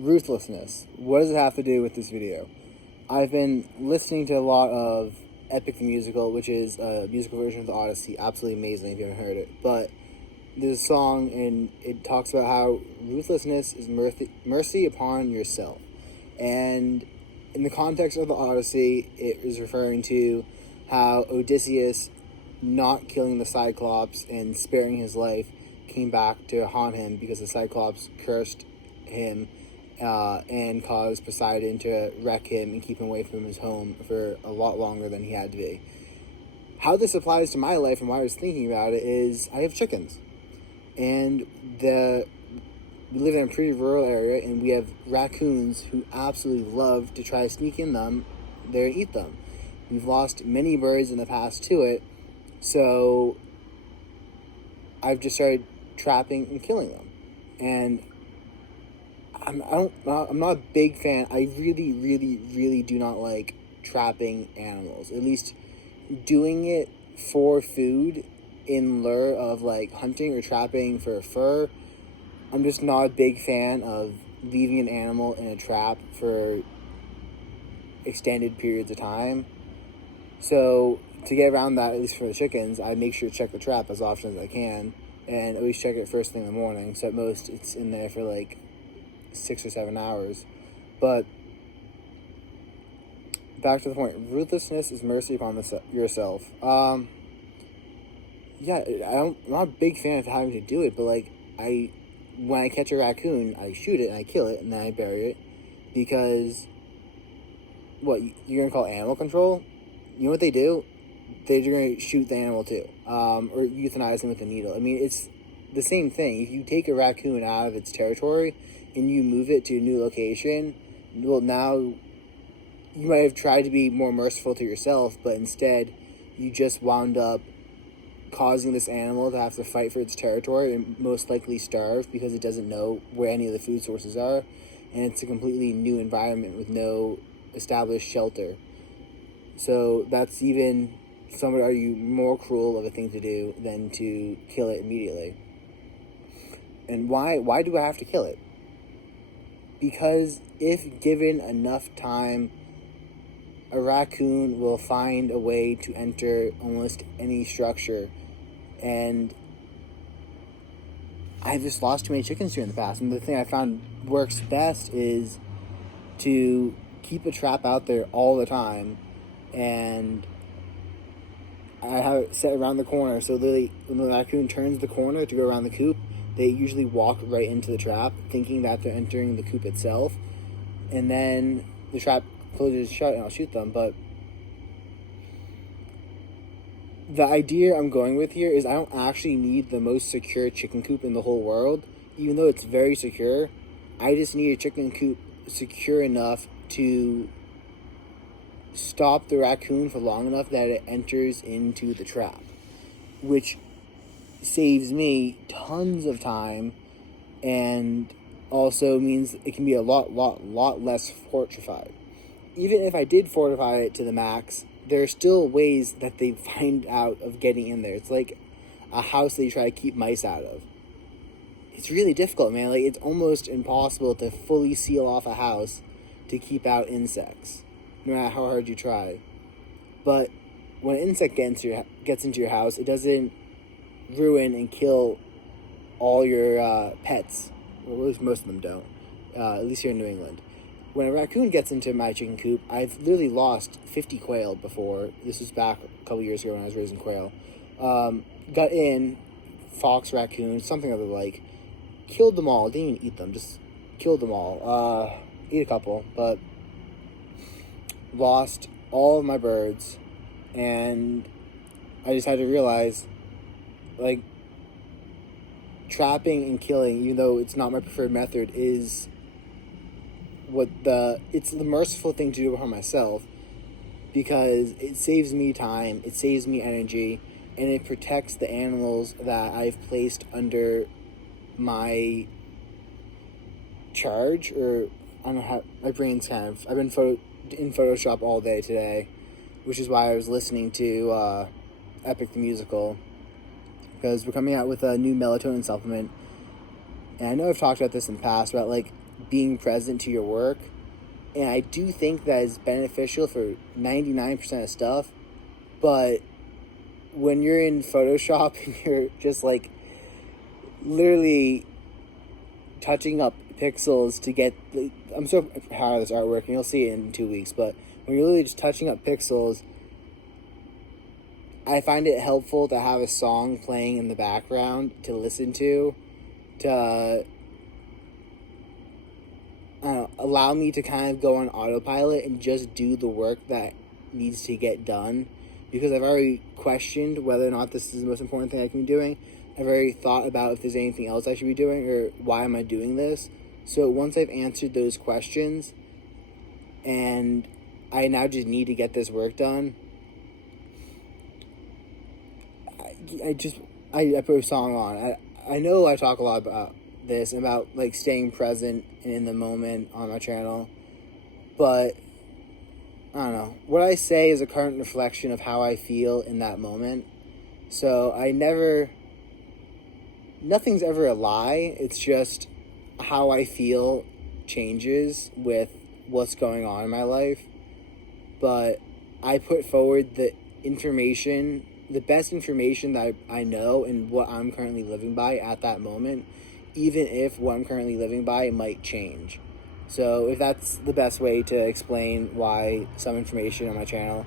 Ruthlessness. What does it have to do with this video? I've been listening to a lot of Epic the Musical, which is a musical version of the Odyssey. Absolutely amazing if you haven't heard it. But there's a song and it talks about how ruthlessness is mercy upon yourself. And in the context of the Odyssey, it is referring to how Odysseus not killing the Cyclops and sparing his life came back to haunt him because the Cyclops cursed him and caused Poseidon to wreck him and keep him away from his home for a lot longer than he had to be. How this applies to my life and why I was thinking about it is I have chickens. And we live in a pretty rural area, and we have raccoons who absolutely love to try to sneak in them there and eat them. We've lost many birds in the past to it, so I've just started trapping and killing them. And I'm not a big fan. I really do not like trapping animals. At least doing it for food in lure of like hunting or trapping for fur. I'm just not a big fan of leaving an animal in a trap for extended periods of time. So to get around that, at least for the chickens, I make sure to check the trap as often as I can, and always check it first thing in the morning. So at most it's in there for like 6 or 7 hours. But back to the point, ruthlessness is mercy upon yourself. I'm not a big fan of having to do it, but like when I catch a raccoon, I shoot it and I kill it and then I bury it, because what, you're gonna call animal control? You know what they do? They're gonna shoot the animal too, or euthanize them with a needle. I mean, it's the same thing. If you take a raccoon out of its territory and you move it to a new location, well, now you might have tried to be more merciful to yourself, but instead you just wound up causing this animal to have to fight for its territory and most likely starve because it doesn't know where any of the food sources are, and it's a completely new environment with no established shelter. So that's even, some would argue, more cruel of a thing to do than to kill it immediately. And why do I have to kill it? Because if given enough time, a raccoon will find a way to enter almost any structure. And I've just lost too many chickens here in the past. And the thing I found works best is to keep a trap out there all the time. And I have it set around the corner. So literally, when the raccoon turns the corner to go around the coop, they usually walk right into the trap, thinking that they're entering the coop itself. And then the trap closes shut and I'll shoot them. But the idea I'm going with here is I don't actually need the most secure chicken coop in the whole world. Even though it's very secure, I just need a chicken coop secure enough to stop the raccoon for long enough that it enters into the trap, which saves me tons of time and also means it can be a lot less fortified. Even if I did fortify it to the max, there are still ways that they find out of getting in there. It's like a house that you try to keep mice out of. It's really difficult, man. Like, it's almost impossible to fully seal off a house to keep out insects, no matter how hard you try. But when an insect gets into your house, it doesn't ruin and kill all your pets. Well, at least most of them don't. At least here in New England. When a raccoon gets into my chicken coop, I've literally lost 50 quail before. This was back a couple years ago when I was raising quail. Got in, fox, raccoon, something of the like. Killed them all. Didn't even eat them, just killed them all. Ate a couple, but lost all of my birds. And I just had to realize, like, trapping and killing, even though it's not my preferred method, is it's the merciful thing to do for myself, because it saves me time, it saves me energy, and it protects the animals that I've placed under my charge. Or I don't know how, my brain's I've been in Photoshop all day today, which is why I was listening to Epic the Musical, because we're coming out with a new melatonin supplement. And I know I've talked about this in the past, about like being present to your work. And I do think that is beneficial for 99% of stuff. But when you're in Photoshop and you're just like literally touching up pixels to get, I'm so proud of this artwork, and you'll see it in 2 weeks, but when you're literally just touching up pixels, I find it helpful to have a song playing in the background to listen to allow me to kind of go on autopilot and just do the work that needs to get done, because I've already questioned whether or not this is the most important thing I can be doing. I've already thought about if there's anything else I should be doing or why am I doing this. So once I've answered those questions and I now just need to get this work done, I put a song on. I know I talk a lot about this, about like staying present and in the moment on my channel, but I don't know. What I say is a current reflection of how I feel in that moment. So nothing's ever a lie. It's just how I feel changes with what's going on in my life. But I put forward the best information that I know and what I'm currently living by at that moment, even if what I'm currently living by might change. So if that's the best way to explain why some information on my channel,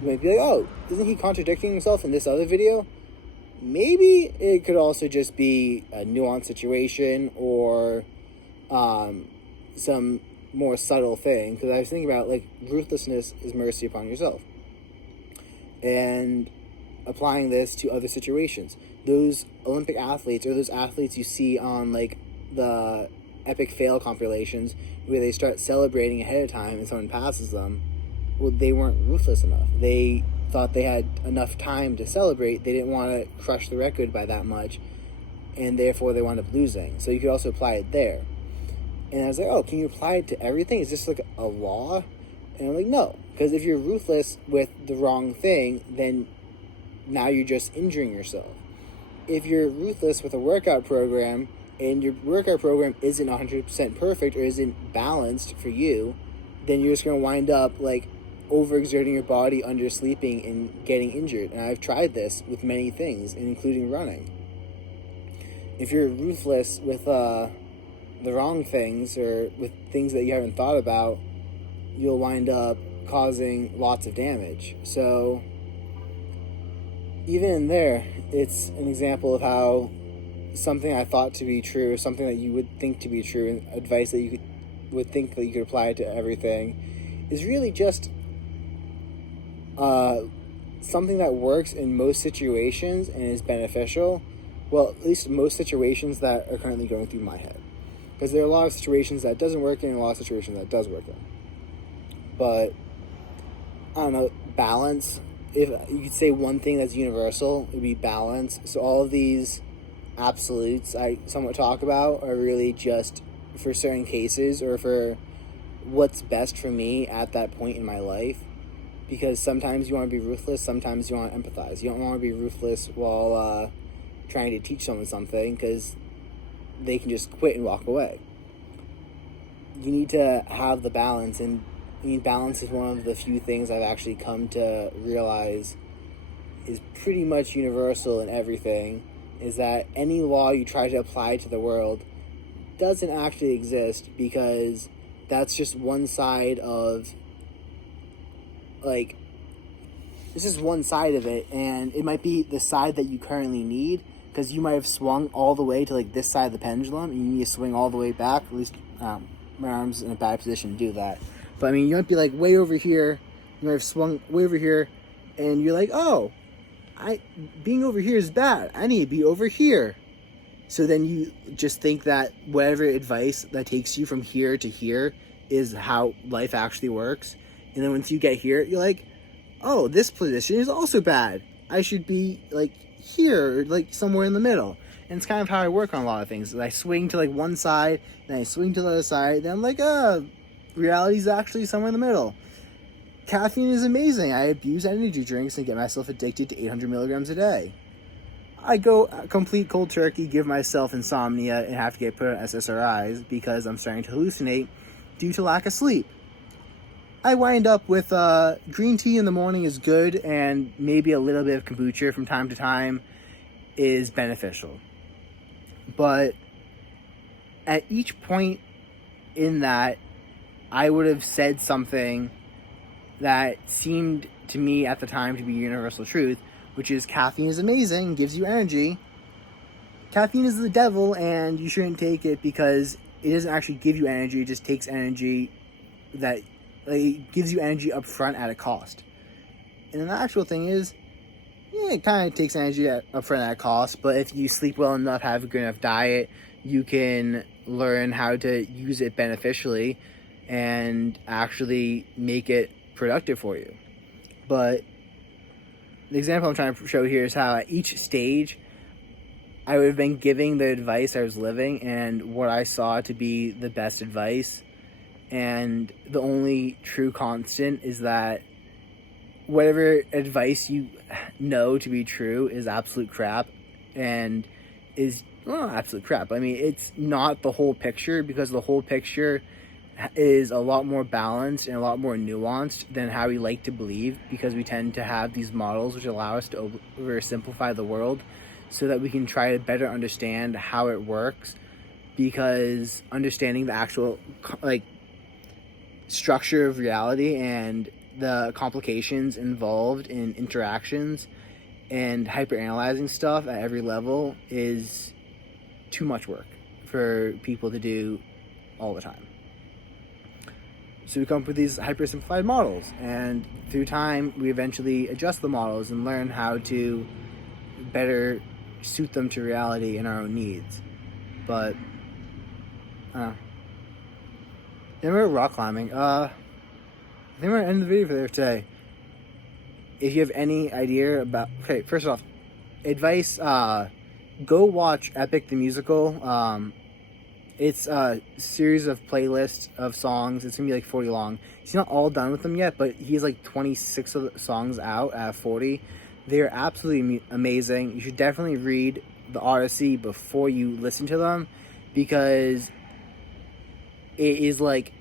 you might be like, oh, isn't he contradicting himself in this other video? Maybe it could also just be a nuanced situation or some more subtle thing. Because I was thinking about, like, ruthlessness is mercy upon yourself. And applying this to other situations. Those Olympic athletes, or those athletes you see on, like, the epic fail compilations where they start celebrating ahead of time and someone passes them, well, they weren't ruthless enough. They thought they had enough time to celebrate. They didn't want to crush the record by that much, and therefore they wound up losing. So you could also apply it there. And I was like, oh, can you apply it to everything? Is this like a law? And I'm like, no, because if you're ruthless with the wrong thing, then now you're just injuring yourself. If you're ruthless with a workout program and your workout program isn't 100% perfect or isn't balanced for you, then you're just going to wind up like overexerting your body, undersleeping, and getting injured. And I've tried this with many things, including running. If you're ruthless with the wrong things or with things that you haven't thought about, you'll wind up causing lots of damage. So even in there, it's an example of how something I thought to be true, something that you would think to be true, and advice that you would think that you could apply to everything, is really just something that works in most situations and is beneficial. Well, at least most situations that are currently going through my head. Because there are a lot of situations that doesn't work in and a lot of situations that does work in. But, I don't know, balance. If you could say one thing that's universal, it would be balance. So all of these absolutes I somewhat talk about are really just for certain cases or for what's best for me at that point in my life. Because sometimes you want to be ruthless, sometimes you want to empathize. You don't want to be ruthless while trying to teach someone something, because they can just quit and walk away. You need to have the balance, and balance is one of the few things I've actually come to realize is pretty much universal in everything, is that any law you try to apply to the world doesn't actually exist, because that's just one side of, like, this is one side of it, and it might be the side that you currently need, because you might have swung all the way to, like, this side of the pendulum, and you need to swing all the way back. At least my arm's in a bad position to do that. But, I mean, you might be, like, way over here. You might have swung way over here, and you're like, oh, being over here is bad. I need to be over here. So then you just think that whatever advice that takes you from here to here is how life actually works. And then once you get here, you're like, oh, this position is also bad. I should be, like, here, or, like, somewhere in the middle. And it's kind of how I work on a lot of things. I swing to, like, one side, then I swing to the other side, then I'm like, reality is actually somewhere in the middle. Caffeine is amazing. I abuse energy drinks and get myself addicted to 800 milligrams a day. I go complete cold turkey, give myself insomnia, and have to get put on SSRIs because I'm starting to hallucinate due to lack of sleep. I wind up with green tea in the morning is good, and maybe a little bit of kombucha from time to time is beneficial. But at each point in that, I would have said something that seemed to me at the time to be universal truth, which is caffeine is amazing, gives you energy. Caffeine is the devil, and you shouldn't take it because it doesn't actually give you energy. It just takes energy that it gives you energy up front at a cost. And the actual thing is, yeah, it kind of takes energy up front at a cost, but if you sleep well enough, have a good enough diet, you can learn how to use it beneficially and actually make it productive for you. But the example I'm trying to show here is how at each stage I would have been giving the advice I was living and what I saw to be the best advice. And the only true constant is that whatever advice you know to be true is absolute crap, and is, well, not absolute crap. I mean, it's not the whole picture, because the whole picture is a lot more balanced and a lot more nuanced than how we like to believe, because we tend to have these models which allow us to oversimplify the world so that we can try to better understand how it works, because understanding the actual structure of reality and the complications involved in interactions and hyperanalyzing stuff at every level is too much work for people to do all the time. So we come up with these hyper-simplified models, and through time we eventually adjust the models and learn how to better suit them to reality and our own needs. But then we're rock climbing. I think we're going to end the video for there today. If you have any idea about... Okay, first off, advice, go watch Epic the Musical. It's a series of playlists of songs. It's going to be like 40 long. He's not all done with them yet, but he's like 26 of the songs out out of 40. They're absolutely amazing. You should definitely read the Odyssey before you listen to them, because it is like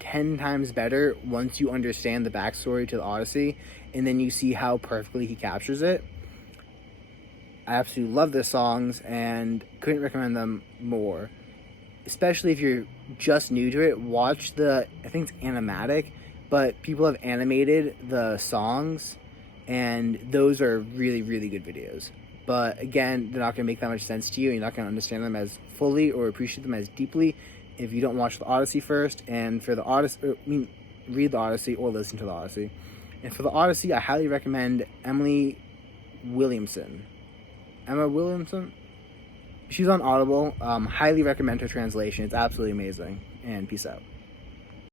10 times better once you understand the backstory to the Odyssey, and then you see how perfectly he captures it. I absolutely love their songs and couldn't recommend them more. Especially if you're just new to it, watch I think it's animatic, but people have animated the songs, and those are really, really good videos. But again, they're not going to make that much sense to you, and you're not going to understand them as fully or appreciate them as deeply if you don't watch the Odyssey first. And for the Odyssey, read the Odyssey or listen to the Odyssey. And for the Odyssey, I highly recommend Emma Williamson. She's on Audible. Highly recommend her translation. It's absolutely amazing. And peace out.